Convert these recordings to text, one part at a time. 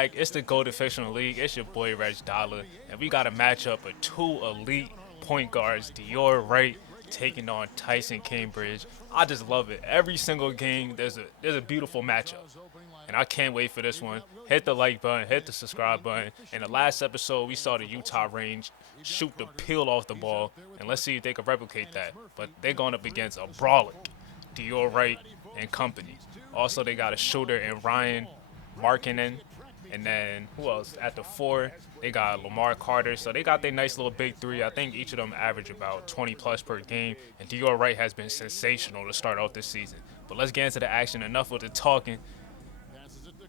back. It's the GOATED Fictional League. It's your boy RegDolla, and we got a matchup of two elite point guards, Dior Wright taking on Tyson Cambridge. I just love it. Every single game, there's a beautiful matchup, and I can't wait for this one. Hit the like button, hit the subscribe button. In the last episode, we saw the Utah Range shoot the peel off the ball, and let's see if they can replicate that. But they're going up against a brawler, Dior Wright and company. Also, they got a shooter in Ryan Markkinen. And then who else? At the 4, they got Lamar Carter. So they got their nice little big 3. I think each of them average about 20 plus per game. And Dior Wright has been sensational to start off this season. But let's get into the action. Enough with the talking,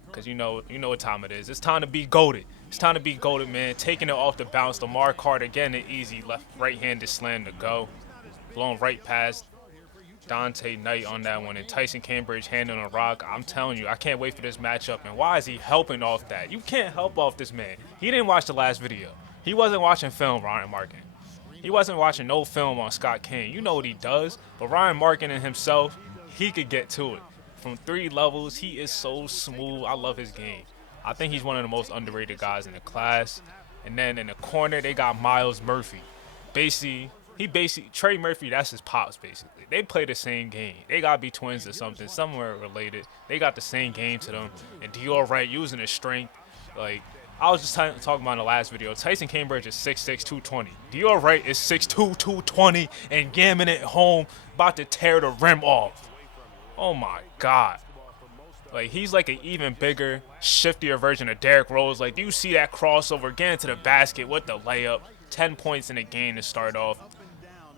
because you know what time it is. It's time to be goated. It's time to be goated, man. Taking it off the bounce. Lamar Carter getting an easy right-handed slam to go. Blown right past Dante Knight on that one, and Tyson Cambridge handing a rock. I'm telling you, I can't wait for this matchup. And why is he helping off that? You can't help off this man. He didn't watch the last video. He wasn't watching film, Ryan Markkinen. He wasn't watching no film on Scott Kane. You know what he does. But Ryan Markkinen himself, he could get to it. From 3 levels, he is so smooth. I love his game. I think he's one of the most underrated guys in the class. And then in the corner, they got Miles Murphy. Trey Murphy, that's his pops, basically. They play the same game. They got to be twins or something, somewhere related. They got the same game to them. And Dior Wright using his strength. Like, I was just talking about in the last video. Tyson Cambridge is 6'6", 220. Dior Wright is 6'2", 220, and gamming it home, about to tear the rim off. Oh, my God. Like, he's like an even bigger, shiftier version of Derrick Rose. Like, do you see that crossover, getting to the basket with the layup? 10 points in the game to start off.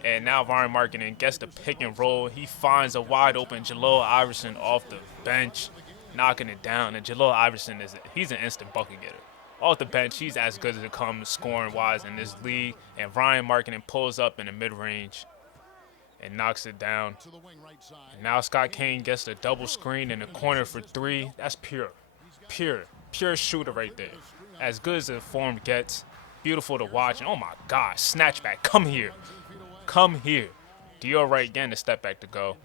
And now Ryan Markkinen gets the pick and roll. He finds a wide open Jalil Iverson off the bench, knocking it down. And Jalil Iverson, he's an instant bucket getter. Off the bench, he's as good as it comes scoring-wise in this league. And Ryan Markkinen pulls up in the mid-range and knocks it down. And now Scott Kane gets the double screen in the corner for 3. That's pure shooter right there. As good as the form gets. Beautiful to watch. And oh my God, snatchback. Come here. Dior Wright getting a step back to go.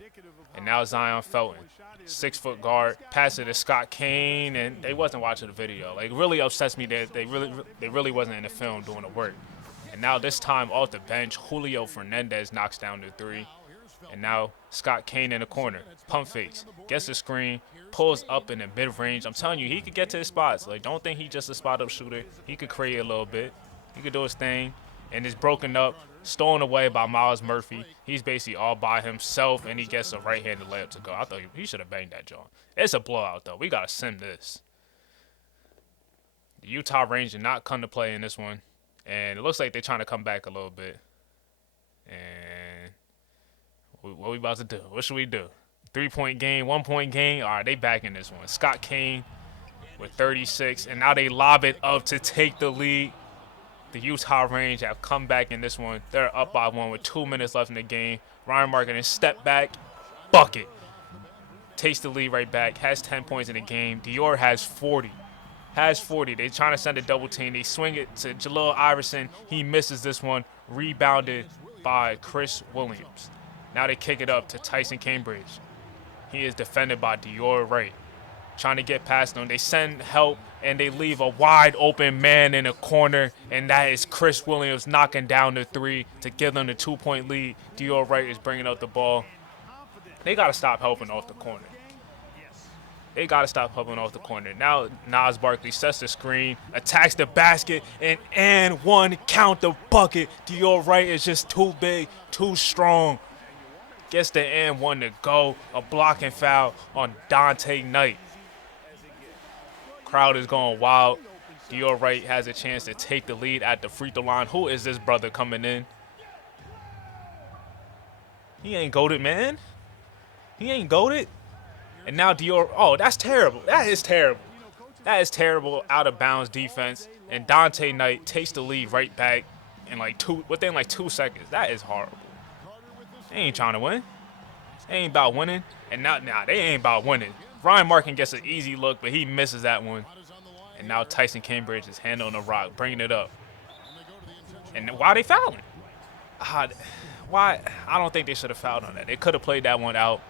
And now Zion Felton, 6-foot guard, pass it to Scott Kane, and they wasn't watching the video. Like, really upsets me that they really wasn't in the film doing the work. And now this time off the bench, Julio Fernandez knocks down the 3. And now Scott Kane in the corner, pump fakes, gets the screen, pulls up in the mid-range. I'm telling you, he could get to his spots. Like, don't think he's just a spot-up shooter. He could create a little bit. He could do his thing. And it's broken up, stolen away by Miles Murphy. He's basically all by himself, and he gets a right-handed layup to go. I thought he should have banged that joint. It's a blowout, though. We got to sim this. The Utah Range did not come to play in this one. And it looks like they're trying to come back a little bit. And what we about to do? What should we do? 3-point game, 1-point game? All right, they back in this one. Scott Kane with 36, and now they lob it up to take the lead. The Utah Range have come back in this one. They're up by 1 with 2 minutes left in the game. Ryan Markkinen step back, bucket. Takes the lead right back, has 10 points in the game. Dior has 40. They're trying to send a double team. They swing it to Jalil Iverson. He misses this one, rebounded by Chris Williams. Now they kick it up to Tyson Cambridge. He is defended by Dior Wright. Trying to get past them. They send help, and they leave a wide open man in the corner, and that is Chris Williams knocking down the 3 to give them the 2-point lead. Dior Wright is bringing up the ball. They got to stop helping off the corner. Now Nas Barkley sets the screen, attacks the basket, and one count the bucket. Dior Wright is just too big, too strong. Gets the and one to go. A blocking foul on Dante Knight. Crowd is going wild. Dior Wright has a chance to take the lead at the free throw line. Who is this brother coming in? He ain't goated, man. He ain't goated. And now Dior, oh, that's terrible. That is terrible out of bounds defense. And Dante Knight takes the lead right back within 2 seconds. That is horrible. They ain't trying to win. They ain't about winning. And now they ain't about winning. Ryan Markkinen gets an easy look, but he misses that one. And now Tyson Cambridge is handling the rock, bringing it up. And why are they fouling? Why? I don't think they should have fouled on that. They could have played that one out.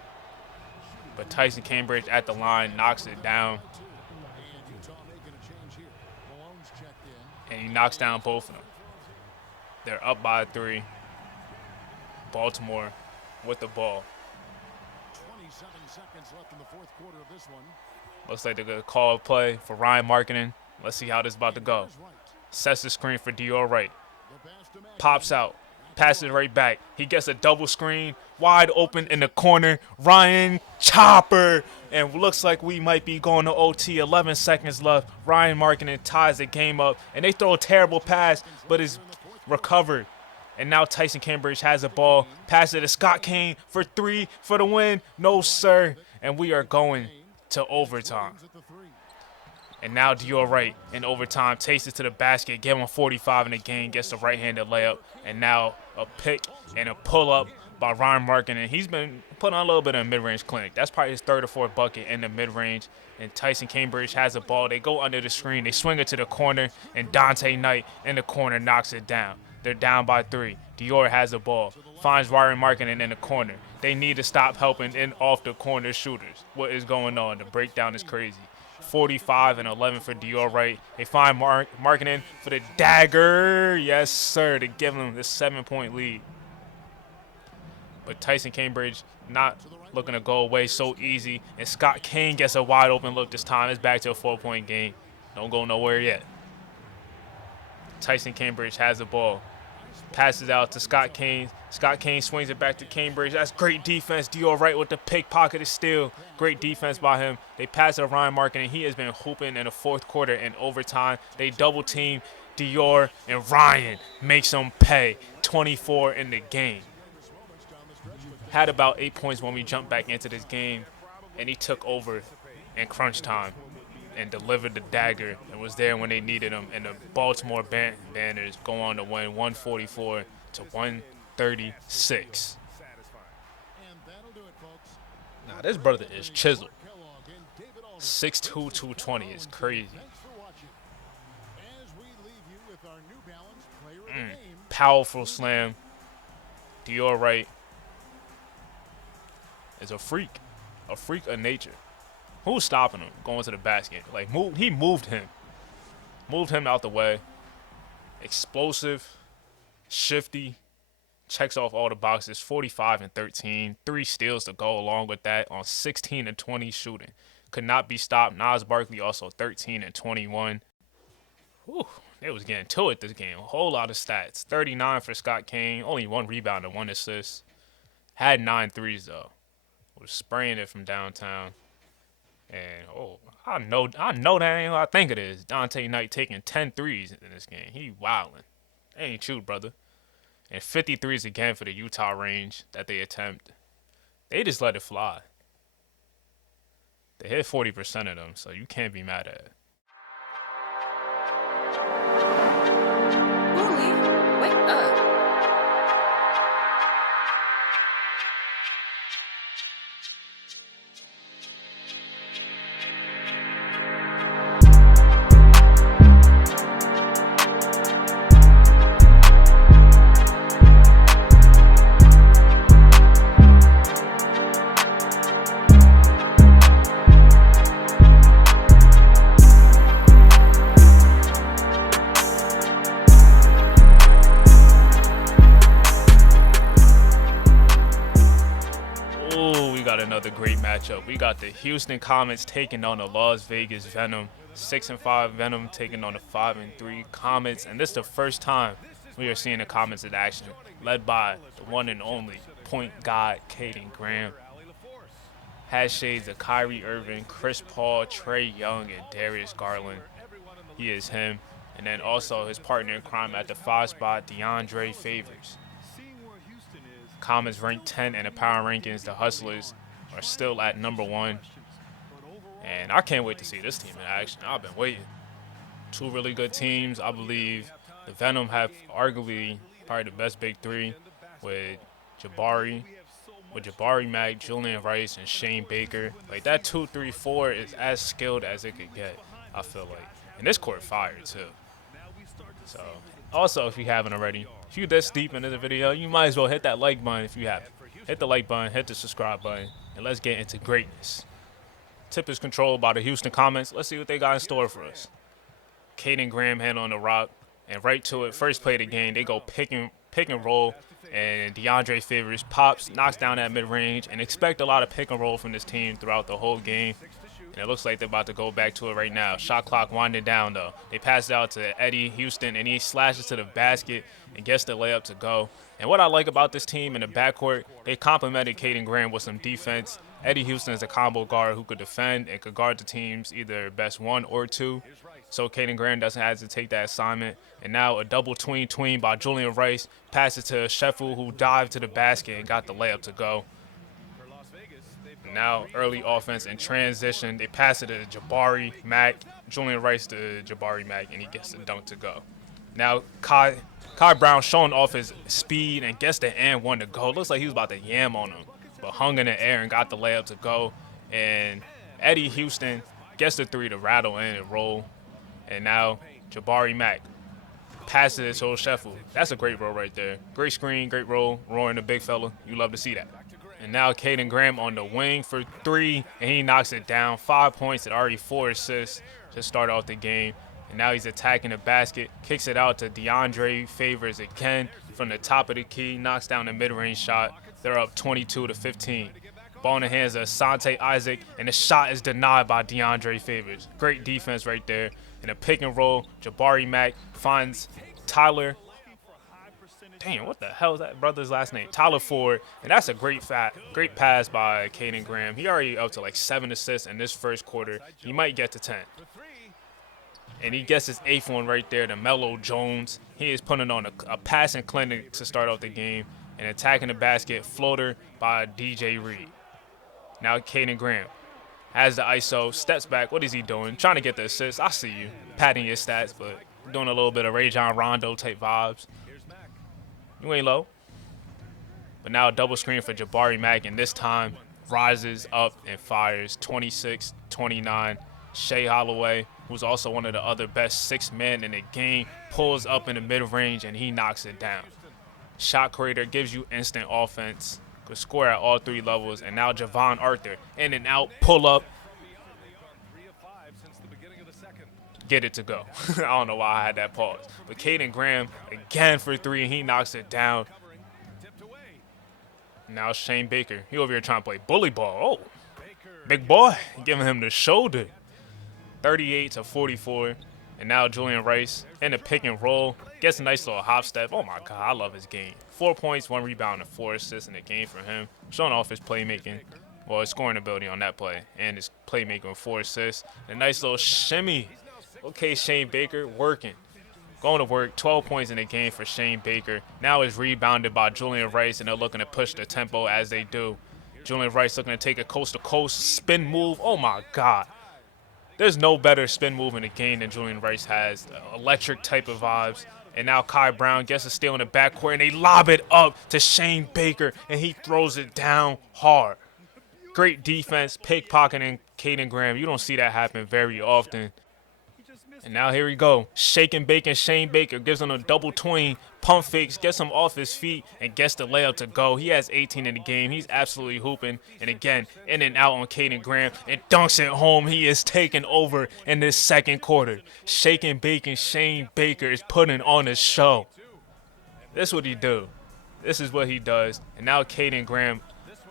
But Tyson Cambridge at the line knocks it down. and he knocks down both of them. They're up by 3. Baltimore with the ball. 27 seconds left in the fourth quarter of this one. Looks like they're going to call a play for Ryan Markkinen. Let's see how this is about to go. Sets the screen for Dior Wright. Pops out. Passes right back. He gets a double screen. Wide open in the corner. Ryan Chopper. And looks like we might be going to OT. 11 seconds left. Ryan Markkinen ties the game up. And they throw a terrible pass, but is recovered. And now Tyson Cambridge has the ball. Pass it to Scott Kane for 3 for the win. No, sir. And we are going to overtime. And now Dior Wright in overtime takes it to the basket, give him 45 in the game, gets the right-handed layup, and now a pick and a pull-up by Ryan Markkinen. He's been putting on a little bit of a mid-range clinic. That's probably his 3rd or 4th bucket in the mid-range. And Tyson Cambridge has the ball. They go under the screen. They swing it to the corner, and Dante Knight in the corner knocks it down. They're down by 3. Dior has the ball. Finds Ryan Markkinen in the corner. They need to stop helping in off the corner shooters. What is going on? The breakdown is crazy. 45 and 11 for Dior Wright. They find Markkinen for the dagger. Yes, sir, to give them the 7-point lead. But Tyson Cambridge not looking to go away so easy. And Scott Kane gets a wide open look this time. It's back to a 4-point game. Don't go nowhere yet. Tyson Cambridge has the ball. Passes out to Scott Kane. Scott Kane swings it back to Cambridge. That's great defense. Dior Wright with the pickpocketed steal. Great defense by him. They pass it to Ryan Markkinen. He has been hooping in the 4th quarter and overtime. They double team Dior, and Ryan makes them pay. 24 in the game. Had about 8 points when we jumped back into this game, and he took over in crunch time and delivered the dagger and was there when they needed him. And the Baltimore Banners go on to win 144 to 136. Nah, this brother is chiseled. 6'2", 220 is crazy. Powerful slam. Dior Wright is a freak of nature. Who's stopping him going to the basket? Like, he moved him. Moved him out the way. Explosive, shifty, checks off all the boxes. 45 and 13. 3 steals to go along with that on 16 and 20 shooting. Could not be stopped. Nas Barkley also 13 and 21. Whew, they was getting to it this game. A whole lot of stats. 39 for Scott Kane. Only 1 rebound and 1 assist. Had 9 threes, though. Was spraying it from downtown. And, I know that ain't what I think it is. Dante Knight taking 10 threes in this game. He wildin'. Ain't you, brother. And 53s again for the Utah range that they attempt. They just let it fly. They hit 40% of them, so you can't be mad at it. Holy, wake up. Another great matchup. We got the Houston Comets taking on the Las Vegas Venom. 6-5 Venom taking on the 5-3 Comets. And this is the first time we are seeing the Comets in action, led by the one and only point guard Caden Graham. Has shades of Kyrie Irving, Chris Paul, Trae Young, and Darius Garland. He is him. And then also his partner in crime at the 5 spot, DeAndre Favors. Comets ranked 10 in the power rankings. The Hustlers are still at number 1. And I can't wait to see this team in action. I've been waiting. 2 really good teams. I believe the Venom have arguably probably the best big 3 with Jabari, Mack, Julian Rice, and Shane Baker. Like, that 2-3-4 is as skilled as it could get, I feel like. And this court fire, too. So, also, if you haven't already, if you're this deep into the video, you might as well hit that like button if you haven't. Hit the like button, hit the subscribe button, and let's get into greatness. Tip is controlled by the Houston Comets. Let's see what they got in store for us. Caden Graham hand on the rock. and right to it. First play of the game, they go pick and roll, and DeAndre Favors pops, knocks down that mid range, and expect a lot of pick and roll from this team throughout the whole game. And it looks like they're about to go back to it right now. Shot clock winding down though. They pass it out to Eddie Houston, and he slashes to the basket and gets the layup to go. And what I like about this team in the backcourt, they complemented Caden Graham with some defense. Eddie Houston is a combo guard who could defend and could guard the team's either best one or two. So Caden Graham doesn't have to take that assignment. And now a double tween by Julian Rice. Passes to Sheffield, who dived to the basket and got the layup to go. Now early offense and transition. They pass it to Jabari Mack. Julian Rice to Jabari Mack, and he gets the dunk to go. Now Kai Brown showing off his speed and gets the and one to go. Looks like he was about to yam on him, but hung in the air and got the layup to go. And Eddie Houston gets the three to rattle in and roll. And now Jabari Mack passes it to Sheffield. That's a great roll right there. Great screen, great roll. Roaring the big fella. You love to see that. And now Caden Graham on the wing for three, and he knocks it down. 5 points and already 4 assists to start off the game. And now he's attacking the basket, kicks it out to DeAndre Favors again from the top of the key, knocks down the mid-range shot. They're up 22-15. Ball in the hands of Asante Isaac, and the shot is denied by DeAndre Favors. Great defense right there. In a pick and roll, Jabari Mack finds Tyler. Damn, what the hell is that brother's last name? Tyler Ford. And that's a great pass by Caden Graham. He already up to like 7 assists in this first quarter. He might get to 10. And he gets his 8th one right there to Melo Jones. He is putting on a passing clinic to start off the game. And attacking the basket, floater by DJ Reed. Now Caden Graham has the ISO, steps back. What is he doing? Trying to get the assist. I see you. Padding your stats, but doing a little bit of Rajon Rondo type vibes. You ain't low. But now a double screen for Jabari Mack, and this time rises up and fires 26-29. Shea Holloway, who's also one of the other best 6 men in the game, pulls up in the mid-range, and he knocks it down. Shot creator, gives you instant offense. Could score at all 3 levels. And now Javon Arthur, in and out, pull up. Get it to go. I don't know why I had that pause. But Caden Graham, again for 3, and he knocks it down. Now Shane Baker. He over here trying to play bully ball. Oh, big boy, giving him the shoulder. 38-44. And now Julian Rice in the pick and roll. Gets a nice little hop step. Oh, my God, I love his game. 4 points, 1 rebound, and 4 assists in the game for him. Showing off his playmaking. Well, his scoring ability on that play. And his playmaking with 4 assists. A nice little shimmy. Okay, Shane Baker working. Going to work. 12 points in the game for Shane Baker. Now is rebounded by Julian Rice, and they're looking to push the tempo as they do. Julian Rice looking to take a coast-to-coast spin move. Oh, my God. There's no better spin move in the game than Julian Rice has. Electric type of vibes. And now Kai Brown gets a steal in the backcourt, and they lob it up to Shane Baker, and he throws it down hard. Great defense, pickpocketing Caden Graham. You don't see that happen very often. And now here we go. Shaking Bacon, Shane Baker gives him a double tween, pump fakes, gets him off his feet, and gets the layup to go. He has 18 in the game. He's absolutely hooping. And again, in and out on Caden Graham, and dunks it home. He is taking over in this second quarter. Shaking Bacon, Shane Baker is putting on a show. This is what he do. This is what he does. And now Caden Graham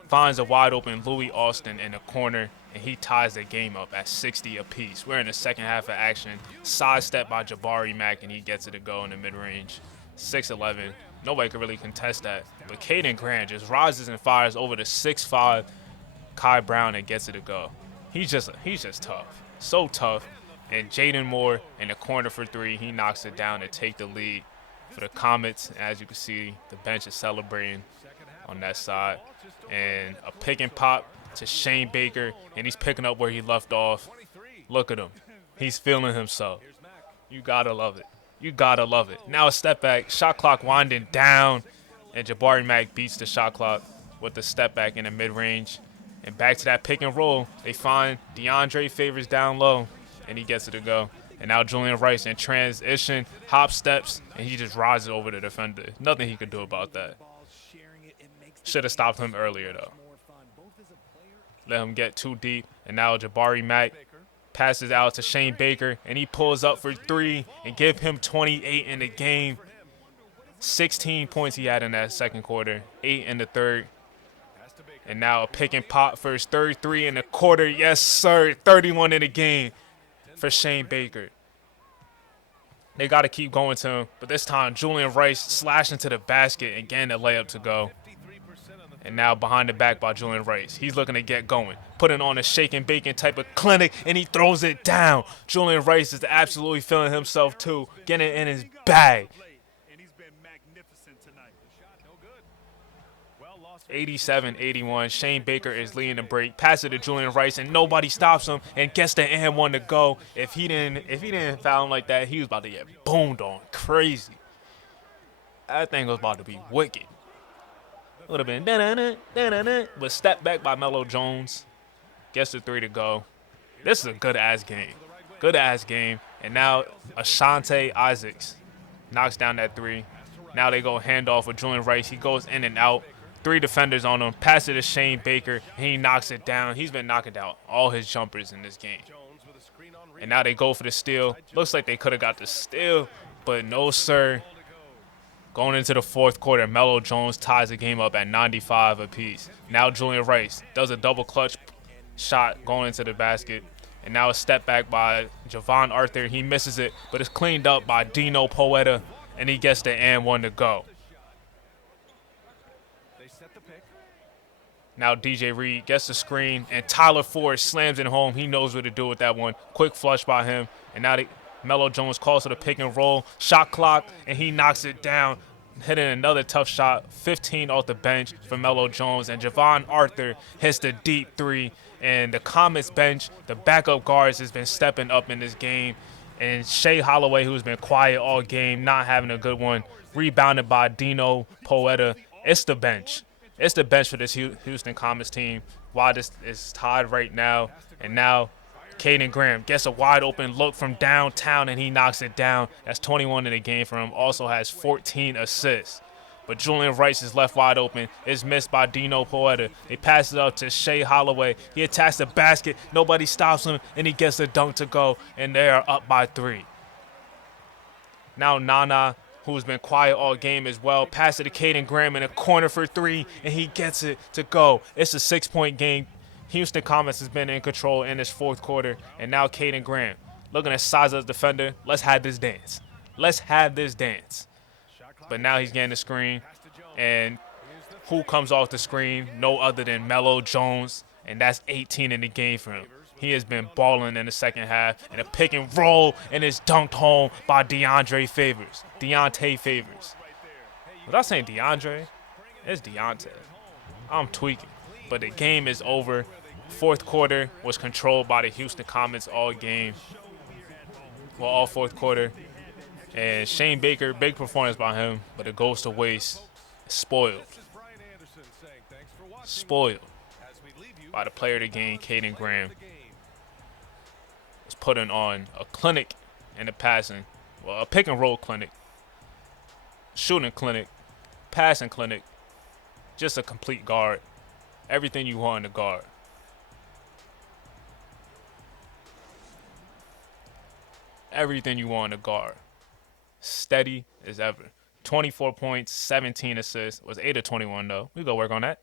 finds a wide open Louis Austin in the corner, and he ties the game up at 60 apiece. We're in the second half of action. Sidestep by Jabari Mack, and he gets it to go in the mid-range. 6'11". Nobody could really contest that. But Caden Graham just rises and fires over the 6'5" Kai Brown and gets it to go. He's just tough. So tough. And Jaden Moore in the corner for 3. He knocks it down to take the lead for the Comets. As you can see, the bench is celebrating on that side. And a pick and pop to Shane Baker, and he's picking up where he left off. Look at him. He's feeling himself. You gotta love it. You gotta love it. Now a step back, shot clock winding down, and Jabari Mack beats the shot clock with the step back in the mid-range. And back to that pick and roll. They find DeAndre Favors down low, and he gets it to go. And now Julian Rice in transition, hop steps, and he just rises over the defender. Nothing he could do about that. Should have stopped him earlier, though. Let him get too deep. And now Jabari Mack Passes out to Shane Baker, and he pulls up for 3 and give him 28 in the game. 16 points he had in that second quarter, 8 in the third. And now a pick and pop for his third 3 in the quarter. Yes, sir. 31 in the game for Shane Baker. They got to keep going to him. But this time, Julian Rice slashed into the basket and getting the layup to go. And now behind the back by Julian Rice. He's looking to get going. Putting on a shaking bacon type of clinic, and he throws it down. Julian Rice is absolutely feeling himself too. Getting it in his bag. 87-81. Shane Baker is leading the break. Pass it to Julian Rice, and nobody stops him and gets the and one to go. If he didn't foul him like that, he was about to get boomed on. Crazy. That thing was about to be wicked. Would have been da-da-da, but step back by Melo Jones. Gets the 3 to go. This is a good-ass game. Good-ass game. And now Ashante Isaacs knocks down that 3. Now they go handoff with Julian Rice. He goes in and out. 3 defenders on him. Pass it to Shane Baker, and he knocks it down. He's been knocking down all his jumpers in this game. And now they go for the steal. Looks like they could have got the steal, but no, sir. Going into the fourth quarter, Melo Jones ties the game up at 95 apiece. Now Julian Rice does a double clutch shot going into the basket. And now a step back by Javon Arthur. He misses it, but it's cleaned up by Dino Poeta, and he gets the and one to go. Now DJ Reed gets the screen, and Tyler Ford slams it home. He knows what to do with that one. Quick flush by him, and now Melo Jones calls for the pick and roll. Shot clock, and he knocks it down, hitting another tough shot. 15 off the bench for Melo Jones, and Javon Arthur hits the deep 3. And the Comets bench, the backup guards, has been stepping up in this game. And Shea Holloway, who's been quiet all game, not having a good one, rebounded by Dino Poeta. It's the bench. It's the bench for this Houston Comets team. Why this is tied right now. And now Caden Graham gets a wide open look from downtown, and he knocks it down. That's 21 in the game for him. Also has 14 assists. But Julian Rice is left wide open. It's missed by Dino Poeta. He passes it up to Shea Holloway. He attacks the basket. Nobody stops him, and he gets a dunk to go, and they are up by 3. Now Nana, who's been quiet all game as well, passes it to Caden Graham in a corner for 3, and he gets it to go. It's a 6-point game. Houston Comets has been in control in this fourth quarter, and now Caden Graham looking at size of the defender. Let's have this dance. Let's have this dance. But now he's getting the screen, and who comes off the screen? No other than Melo Jones, and that's 18 in the game for him. He has been balling in the second half, and a pick and roll, and it's dunked home by Deontay Favors. Was I saying DeAndre? It's Deontay. I'm tweaking. But the game is over. Fourth quarter was controlled by the Houston Comets all game. Well, all fourth quarter. And Shane Baker, big performance by him, but it goes to waste. Spoiled by the player of the game, Caden Graham. Was putting on a clinic in the passing. Well, a pick and roll clinic. Shooting clinic. Passing clinic. Just a complete guard. Everything you want in a guard. Everything you want in a guard. Steady as ever. 24 points, 17 assists. Was 8 of 21, though. We go work on that.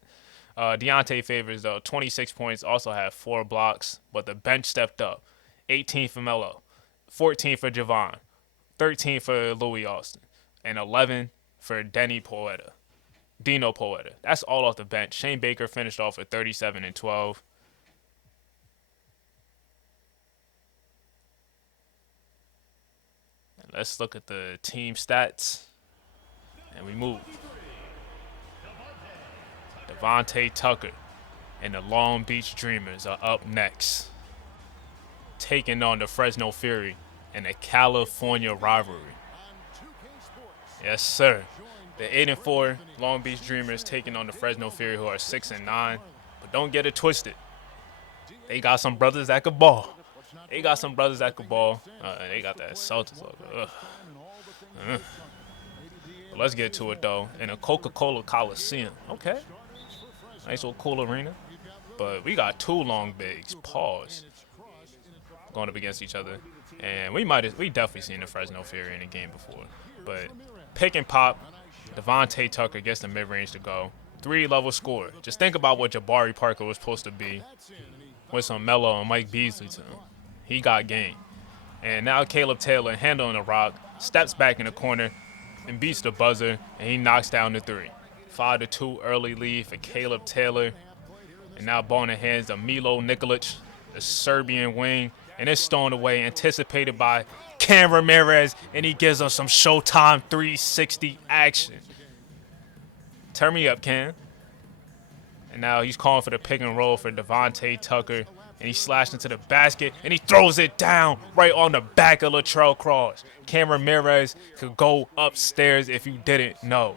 Deontay Favors, though, 26 points. Also had 4 blocks, but the bench stepped up. 18 for Melo. 14 for Javon. 13 for Louis Austin. And 11 for Dino Poeta. That's all off the bench. Shane Baker finished off at 37 and 12. And let's look at the team stats. And we move. Devontae Tucker and the Long Beach Dreamers are up next, taking on the Fresno Fury in a California rivalry. Yes, sir. The 8-4 Long Beach Dreamers taking on the Fresno Fury, who are 6-9. But don't get it twisted. They got some brothers that could ball. They got that Celtics logo. But let's get to it, though. In a Coca-Cola Coliseum. Okay. Nice little cool arena. But we got 2 long bigs. Pause. going up against each other. And we definitely seen the Fresno Fury in a game before. But pick and pop, Devontae Tucker gets the mid-range to go. 3-level score. Just think about what Jabari Parker was supposed to be with some Melo and Mike Beasley to him. He got game. And now Caleb Taylor handling the rock, steps back in the corner and beats the buzzer, and he knocks down the 3. 5-2 early lead for Caleb Taylor. And now ball in the hands of Milo Nikolic, the Serbian wing. And it's stolen away, anticipated by Cam Ramirez, and he gives us some Showtime 360 action. Turn me up, Cam. And now he's calling for the pick and roll for Devontae Tucker. And he slashed into the basket, and he throws it down right on the back of Latrell Cross. Cam Ramirez could go upstairs if you didn't know.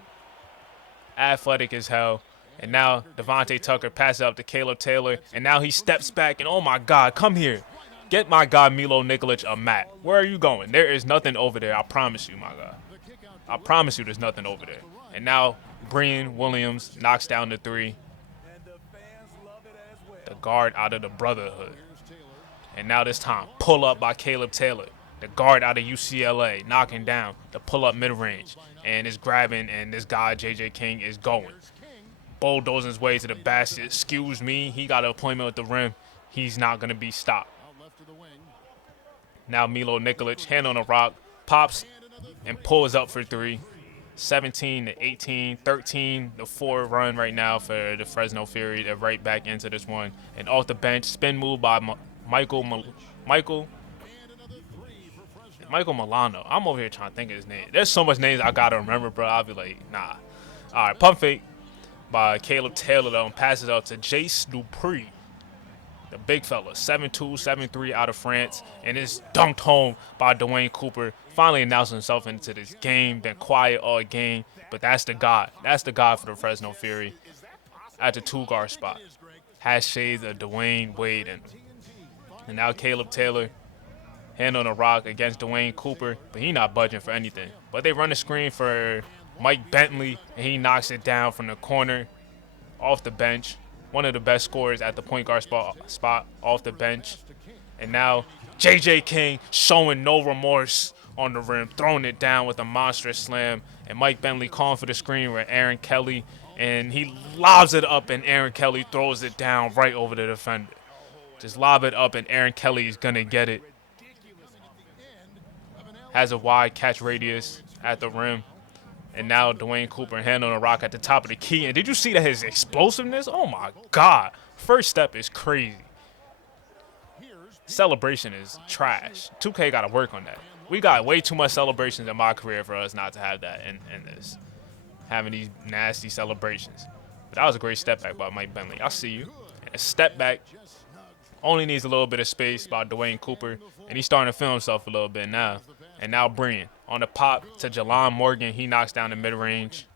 Athletic as hell. And now Devontae Tucker passes up to Caleb Taylor, and now he steps back, and oh my God, come here. Get my guy Milo Nikolic a mat. Where are you going? There is nothing over there. I promise you, my guy. I promise you there's nothing over there. And now Brian Williams knocks down the 3. The guard out of the Brotherhood. And now this time, pull up by Caleb Taylor. The guard out of UCLA, knocking down the pull-up mid-range. And is grabbing, and this guy, J.J. King, is going. Bulldozing his way to the basket. Excuse me, he got an appointment with the rim. He's not going to be stopped. Now Milo Nikolic, hand on the rock, pops and pulls up for 3. 17-18, 13-4 run right now for the Fresno Fury. They're right back into this one. And off the bench, spin move by Michael Milano. I'm over here trying to think of his name. There's so much names I got to remember, bro. I'll be like, nah. All right, pump fake by Caleb Taylor, though, and passes out to Jace Dupree. The big fella, 7'2", 7'3" out of France, and is dunked home by Dwayne Cooper. Finally announced himself into this game. Been quiet all game, but that's the god. That's the god for the Fresno Fury at the 2-guard spot. Has shades of Dwayne Wade in him. And now Caleb Taylor, hand on the rock against Dwayne Cooper, but he not budging for anything. But they run the screen for Mike Bentley, and he knocks it down from the corner off the bench. One of the best scorers at the point guard spot off the bench. And now J.J. King showing no remorse on the rim, throwing it down with a monstrous slam. And Mike Bentley calling for the screen with Aaron Kelly. And he lobs it up, and Aaron Kelly throws it down right over the defender. Just lob it up, and Aaron Kelly is going to get it. Has a wide catch radius at the rim. And now Dwayne Cooper hand on the rock at the top of the key. And did you see that his explosiveness? Oh, my God. First step is crazy. Celebration is trash. 2K got to work on that. We got way too much celebrations in my career for us not to have that in this. Having these nasty celebrations. But that was a great step back by Mike Bentley. I see you. And a step back only needs a little bit of space by Dwayne Cooper. And he's starting to feel himself a little bit now. And now Brian on the pop to Jalon Morgan. He knocks down the mid-range.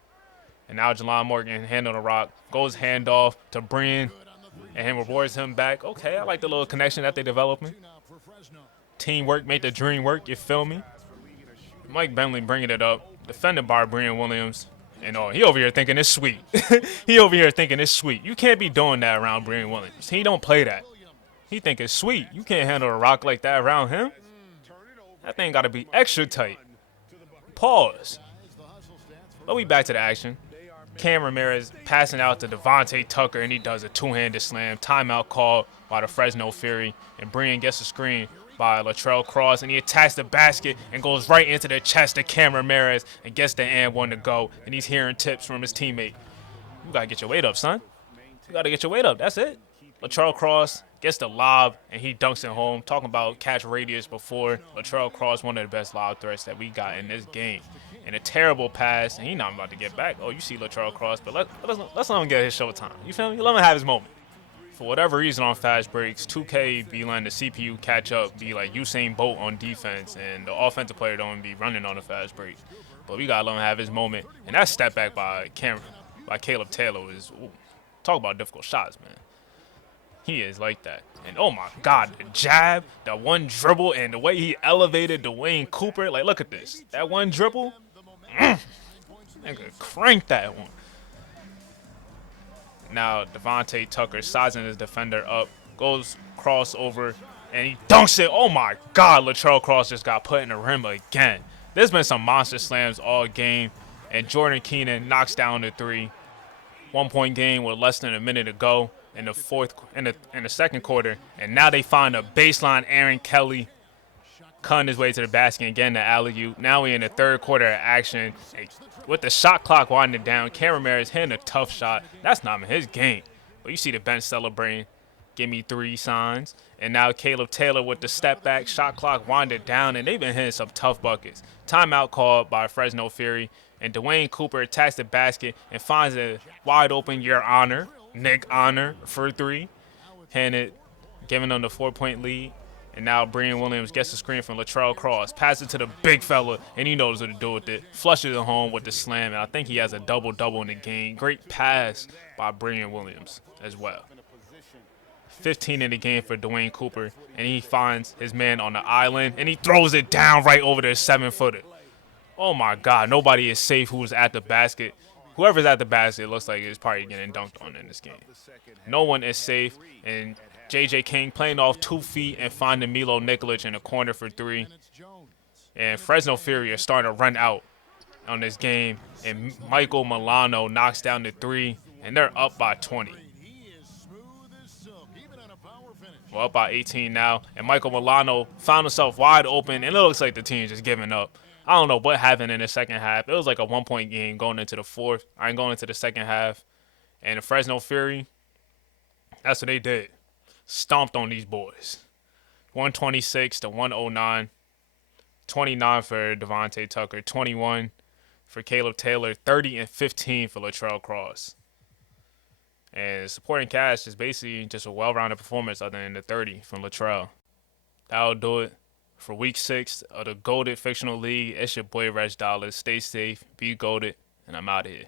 And now Jalon Morgan hand on the rock. Goes handoff to Brian. And rewards him back. Okay, I like the little connection that they're developing. Teamwork make the dream work, you feel me? Mike Bentley bringing it up. Defended by Brian Williams. And he over here thinking it's sweet. He over here thinking it's sweet. You can't be doing that around Brian Williams. He don't play that. He think it's sweet. You can't handle a rock like that around him. That thing got to be extra tight. Pause. But we back to the action. Cam Ramirez passing out to Devontae Tucker, and he does a two-handed slam. Timeout called by the Fresno Fury. And Brian gets a screen by Latrell Cross, and he attacks the basket and goes right into the chest of Cam Ramirez and gets the and one to go. And he's hearing tips from his teammate. You got to get your weight up, son. You got to get your weight up. That's it. Latrell Cross gets the lob, and he dunks it home. Talking about catch radius before. Latrell Cross, one of the best lob threats that we got in this game. And a terrible pass, and he's not about to get back. Oh, you see Latrell Cross, but let's let him get his showtime. You feel me? Let him have his moment. For whatever reason on fast breaks, 2K be letting the CPU catch up, be like Usain Bolt on defense, and the offensive player don't be running on the fast break. But we got to let him have his moment. And that step back by Caleb Taylor was, talk about difficult shots, man. He is like that. And oh my God, the jab, that one dribble, and the way he elevated Dwayne Cooper. Like, look at this. That one dribble. Nigga, crank that one. Now, Devontae Tucker sizing his defender up. Goes crossover and he dunks it. Oh my God, Latrell Cross just got put in the rim again. There's been some monster slams all game, and Jordan Keenan knocks down the three. 1 point game with less than a minute to go in the second quarter, and now they find a baseline Aaron Kelly cutting his way to the basket and getting the alley-oop. Now we in the third quarter of action. With the shot clock winding down, Cameron Mayer is hitting a tough shot. That's not his game. But you see the bench celebrating. Give me three signs. And now Caleb Taylor with the step back, shot clock winding down, and they've been hitting some tough buckets. Timeout called by Fresno Fury, and Dwayne Cooper attacks the basket and finds a wide open Your Honor, Nick Honor for three. Hitting it, giving them the 4-point lead. And now Brian Williams gets the screen from Latrell Cross, passes it to the big fella, and he knows what to do with it. Flushes it home with the slam, and I think he has a double-double in the game. Great pass by Brian Williams as well. 15 in the game for Dwayne Cooper, and he finds his man on the island, and he throws it down right over the 7-footer. Oh, my God. Nobody is safe who's at the basket. Whoever's at the basket looks like it's probably getting dunked on in this game. No one is safe, and J.J. King playing off 2 feet and finding Milo Nikolic in the corner for three. And Fresno Fury are starting to run out on this game, and Michael Milano knocks down the three, and they're up by 20. Well, up by 18 now, and Michael Milano found himself wide open, and it looks like the team's just giving up. I don't know what happened in the second half. It was like a 1-point game going into the fourth. I ain't going into the second half. And the Fresno Fury, that's what they did. Stomped on these boys. 126 to 109. 29 for Devontae Tucker. 21 for Caleb Taylor. 30 and 15 for Latrell Cross. And supporting cast is basically just a well-rounded performance other than the 30 from Latrell. That'll do it for week 6 of the GOATED Fictional League. It's your boy RegDolla. Stay safe, be GOATED, and I'm out of here.